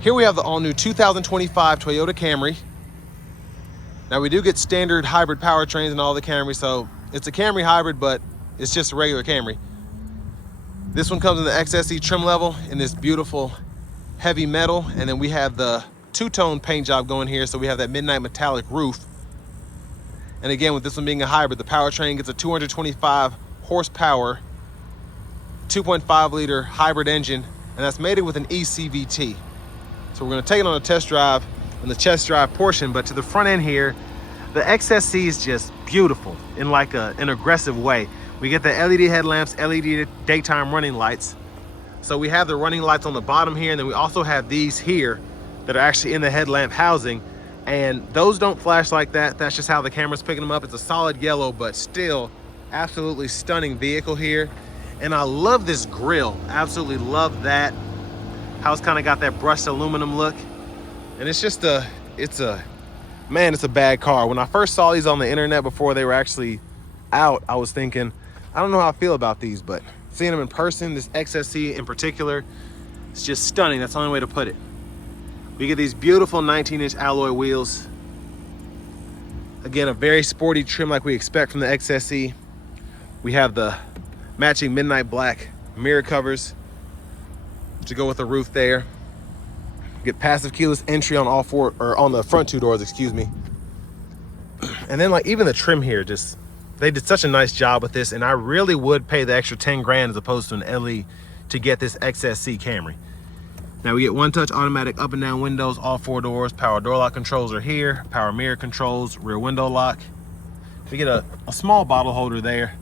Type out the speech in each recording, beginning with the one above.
Here we have the all-new 2025 Toyota Camry. Now we do get standard hybrid powertrains in all the Camry, so it's a Camry hybrid, but it's just a regular Camry. This one comes in the XSE trim level in this beautiful heavy metal, and then we have the two-tone paint job going here, so we have that midnight metallic roof. And again, with this one being a hybrid, the powertrain gets a 225 horsepower, 2.5 liter hybrid engine, and that's mated with an ECVT. So we're gonna take it on a test drive in the test drive portion, but to the front end here, the XSE is just beautiful in like an aggressive way. We get the LED headlamps, LED daytime running lights. So we have the running lights on the bottom here, and then we also have these here that are actually in the headlamp housing, and those don't flash like that. That's just how the camera's picking them up. It's a solid yellow, but still absolutely stunning vehicle here. And I love this grille, absolutely love that. How it's kind of got that brushed aluminum look. And it's just it's a bad car. When I first saw these on the internet before they were actually out, I was thinking, I don't know how I feel about these, but seeing them in person, this XSE in particular, it's just stunning. That's the only way to put it. We get these beautiful 19-inch alloy wheels. Again, a very sporty trim like we expect from the XSE. We have the matching midnight black mirror covers to go with the roof there. Get passive keyless entry on all four, or on the front two doors, excuse me. And then like even the trim here, just they did such a nice job with this, and I really would pay the extra 10 grand as opposed to an LE to get this XSE Camry. Now we get one-touch automatic up and down windows, all four doors. Power door lock controls are here. Power mirror controls, rear window lock. We get a small bottle holder there.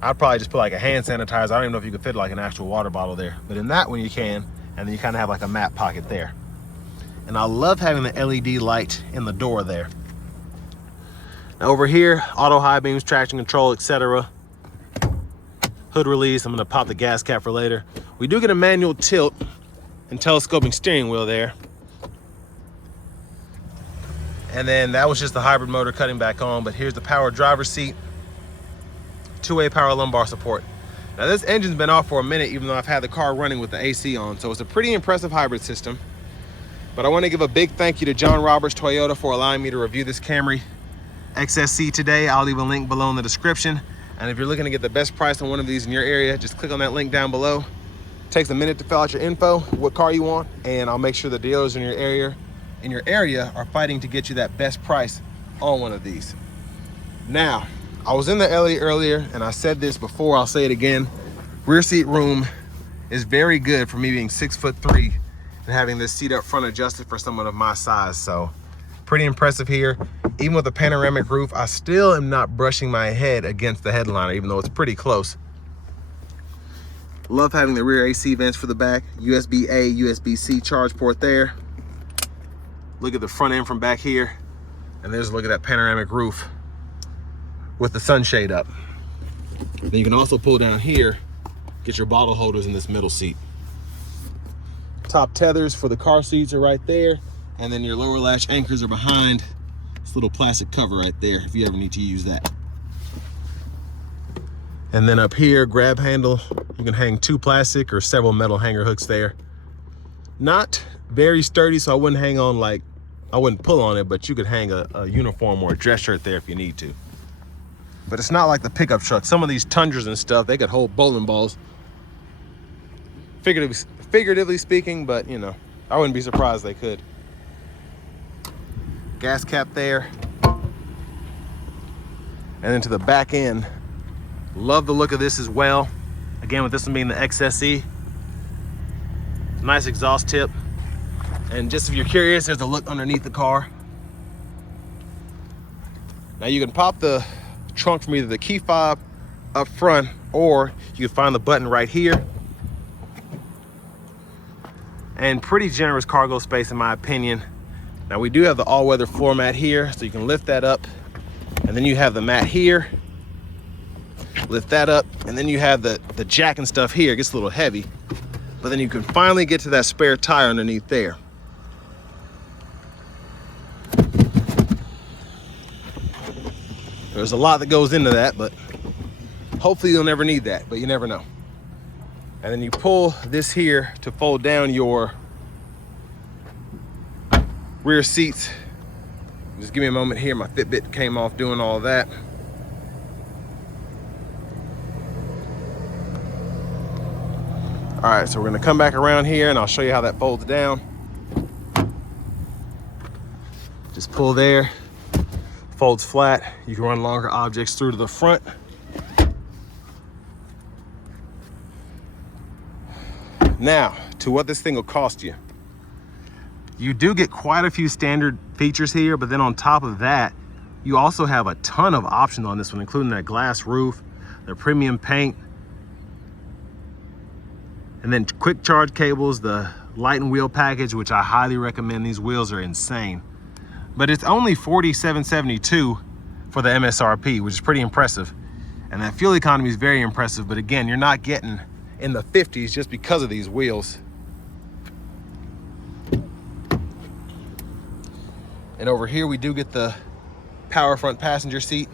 I'd probably just put like a hand sanitizer. I don't even know if you could fit like an actual water bottle there, but in that one you can, and then you kind of have like a mat pocket there. And I love having the LED light in the door there. Now over here, auto high beams, traction control, etc. Hood release. I'm gonna pop the gas cap for later. We do get a manual tilt and telescoping steering wheel there. And then that was just the hybrid motor cutting back on, but here's the power driver's seat. Two-way power lumbar support. Now this engine's been off for a minute, even though I've had the car running with the AC on, so it's a pretty impressive hybrid system. But I want to give a big thank you to John Roberts Toyota for allowing me to review this Camry XSE today. I'll leave a link below in the description. And if you're looking to get the best price on one of these in your area, just click on that link down below. It takes a minute to fill out your info, what car you want, and I'll make sure the dealers in your area are fighting to get you that best price on one of these. Now, I was in the LE earlier, and I said this before, I'll say it again. Rear seat room is very good for me being 6'3" and having this seat up front adjusted for someone of my size. So pretty impressive here. Even with a panoramic roof, I still am not brushing my head against the headliner, even though it's pretty close. Love having the rear AC vents for the back. USB-A, USB-C charge port there. Look at the front end from back here. And there's a look at that panoramic roof with the sunshade up. Then you can also pull down here, get your bottle holders in this middle seat. Top tethers for the car seats are right there. And then your lower latch anchors are behind this little plastic cover right there if you ever need to use that. And then up here, grab handle, you can hang two plastic or several metal hanger hooks there. Not very sturdy, so I wouldn't hang on like, I wouldn't pull on it, but you could hang a uniform or a dress shirt there if you need to. But it's not like the pickup truck. Some of these Tundras and stuff, they could hold bowling balls. Figuratively speaking, but you know, I wouldn't be surprised they could. Gas cap there. And then to the back end, love the look of this as well. Again, with this one being the XSE. Nice exhaust tip. And just if you're curious, there's a look underneath the car. Now you can pop the trunk from either the key fob up front, or you can find the button right here. And pretty generous cargo space in my opinion. Now we do have the all-weather floor mat here, so you can lift that up. And then you have the mat here. Lift that up, and then you have the jack and stuff here. It gets a little heavy, but then you can finally get to that spare tire underneath there. There's a lot that goes into that, but hopefully you'll never need that, but you never know. And then you pull this here to fold down your Rear seats, just give me a moment here. My Fitbit came off doing all that. All right, so we're gonna come back around here and I'll show you how that folds down. Just pull there, folds flat. You can run longer objects through to the front. Now, to what this thing will cost you. You do get quite a few standard features here, but then on top of that, you also have a ton of options on this one, including that glass roof, the premium paint, and then quick charge cables, the light and wheel package, which I highly recommend. These wheels are insane. But it's only $47.72 for the MSRP, which is pretty impressive. And that fuel economy is very impressive, but again, you're not getting in the 50s just because of these wheels. And over here we do get the power front passenger seat.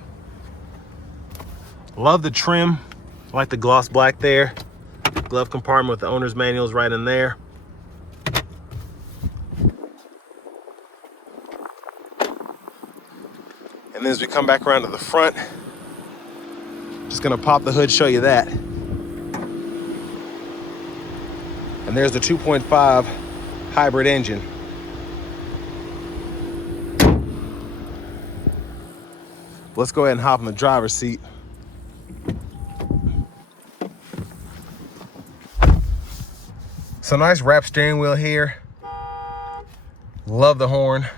Love the trim, I like the gloss black there. Glove compartment with the owner's manuals right in there. And then as we come back around to the front, just gonna pop the hood, show you that. And there's the 2.5 hybrid engine. Let's go ahead and hop in the driver's seat. So nice wrap steering wheel here. Love the horn.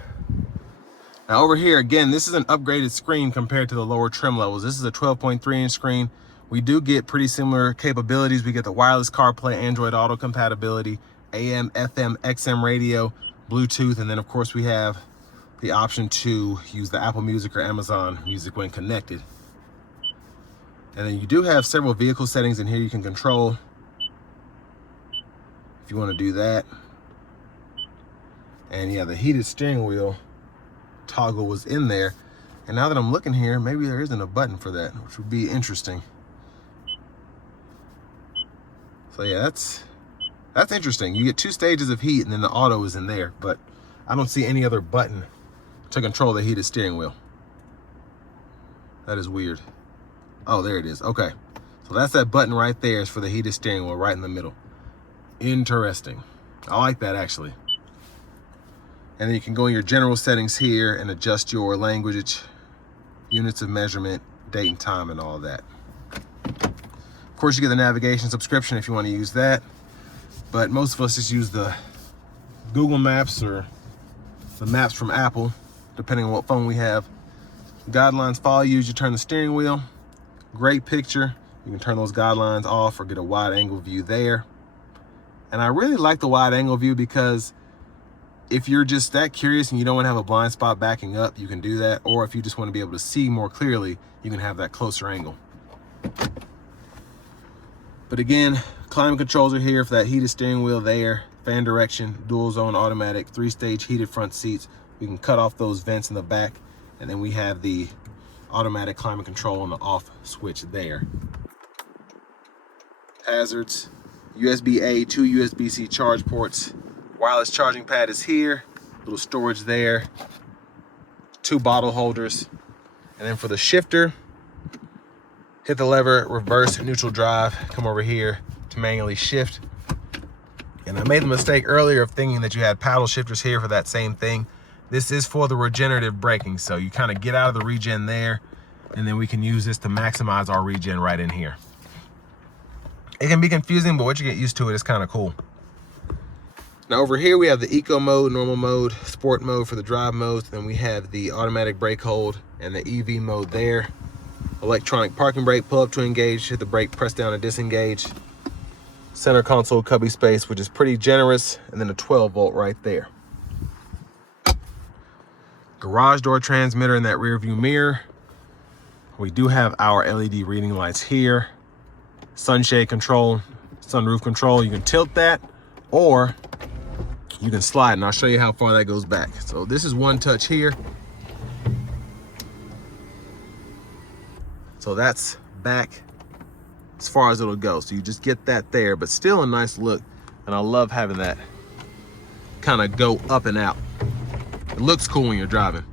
Now over here, again, this is an upgraded screen compared to the lower trim levels. This is a 12.3-inch screen. We do get pretty similar capabilities. We get the wireless CarPlay, Android Auto compatibility, AM, FM, XM radio, Bluetooth, and then of course we have the option to use the Apple Music or Amazon Music when connected. And then you do have several vehicle settings in here you can control if you want to do that. And yeah, the heated steering wheel toggle was in there. And now that I'm looking here, maybe there isn't a button for that, which would be interesting. So yeah, that's interesting. You get 2 stages of heat and then the auto is in there, but I don't see any other button to control the heated steering wheel. That is weird. Oh, there it is. Okay. So that's that button right there is for the heated steering wheel right in the middle. Interesting. I like that actually. And then you can go in your general settings here and adjust your language, units of measurement, date and time, and all that. Of course, you get the navigation subscription if you want to use that. But most of us just use the Google Maps or the maps from Apple, depending on what phone we have. Guidelines follow you as you turn the steering wheel. Great picture. You can turn those guidelines off or get a wide angle view there. And I really like the wide angle view because if you're just that curious and you don't want to have a blind spot backing up, you can do that. Or if you just want to be able to see more clearly, you can have that closer angle. But again, climate controls are here for that heated steering wheel there, fan direction, dual zone automatic, 3-stage heated front seats. We can cut off those vents in the back, and then we have the automatic climate control on the off switch there. Hazards, USB-A, 2 USB-C charge ports. Wireless charging pad is here, little storage there, 2 bottle holders. And then for the shifter, hit the lever, reverse, neutral drive, come over here to manually shift. And I made the mistake earlier of thinking that you had paddle shifters here for that same thing. This is for the regenerative braking, so you kind of get out of the regen there, and then we can use this to maximize our regen right in here. It can be confusing, but once you get used to it, it's kind of cool. Now over here we have the eco mode, normal mode, sport mode for the drive modes. Then we have the automatic brake hold and the EV mode there. Electronic parking brake, pull up to engage, hit the brake, press down to disengage. Center console cubby space, which is pretty generous, and then a 12-volt right there. Garage door transmitter in that rear view mirror. We do have our LED reading lights here. Sunshade control, sunroof control. You can tilt that or you can slide, and I'll show you how far that goes back. So this is one touch here. So that's back as far as it'll go. So you just get that there, but still a nice look. And I love having that kind of go up and out. It looks cool when you're driving.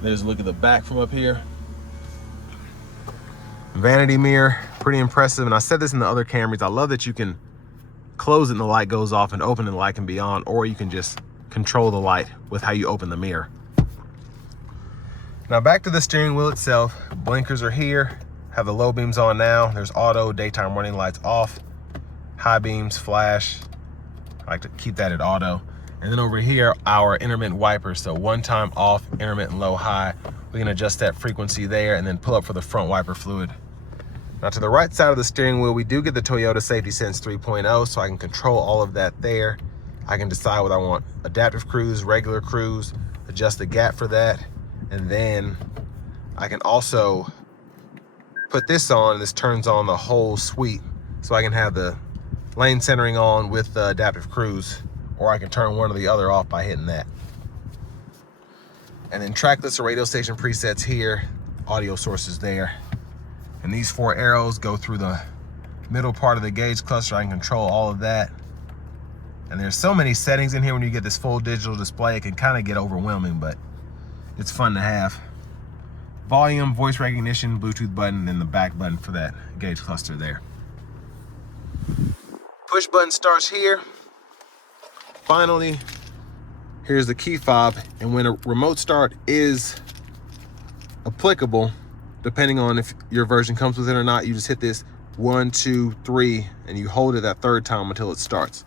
There's a look at the back from up here. Vanity mirror, pretty impressive. And I said this in the other Camrys, I love that you can close it and the light goes off, and open and the light can be on, or you can just control the light with how you open the mirror. Now back to the steering wheel itself. Blinkers are here, have the low beams on now. There's auto, daytime running lights off, high beams, flash. I like to keep that at auto. And then over here, our intermittent wipers. So one time off, intermittent low, high. We can adjust that frequency there and then pull up for the front wiper fluid. Now to the right side of the steering wheel, we do get the Toyota Safety Sense 3.0, so I can control all of that there. I can decide whether I want adaptive cruise, regular cruise, adjust the gap for that. And then I can also put this on, and this turns on the whole suite. So I can have the lane centering on with the adaptive cruise, or I can turn one or the other off by hitting that. And then track list or radio station presets here, audio sources there. And these 4 arrows go through the middle part of the gauge cluster. I can control all of that. And there's so many settings in here. When you get this full digital display, it can kind of get overwhelming, but it's fun to have. Volume, voice recognition, Bluetooth button, and the back button for that gauge cluster there. Push button starts here. Finally, here's the key fob, and when a remote start is applicable, depending on if your version comes with it or not, you just hit this 1, 2, 3, and you hold it that third time until it starts.